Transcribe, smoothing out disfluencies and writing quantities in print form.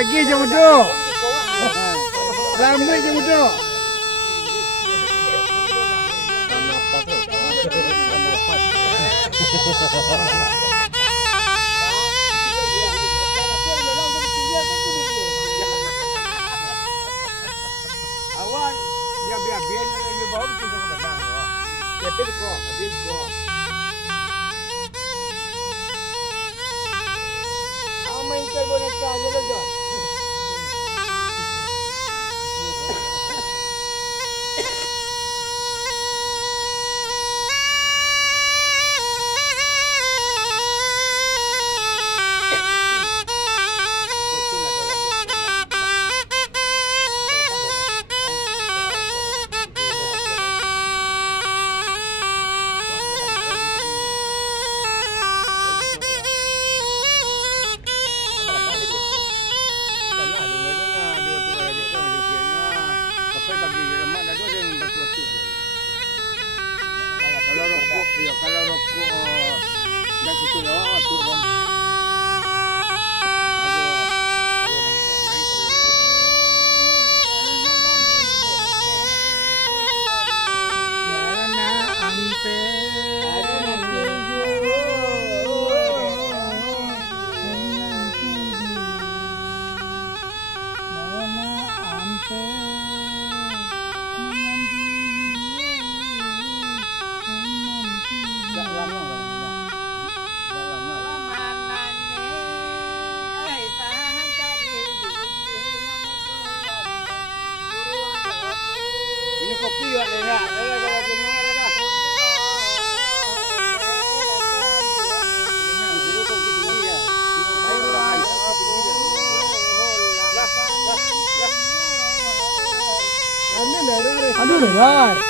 Lagi je duduk. Ramai je duduk. Awak biar dia bawa mesti kau benang loh. Dia pilih kau. Main ke boneka aja lah John. Kalau rokok dah situ lawak tu bang. Ini kopi juga enggak? Kalau dengar dah. Dulu kopi tinggi ya. Aduh, lebar.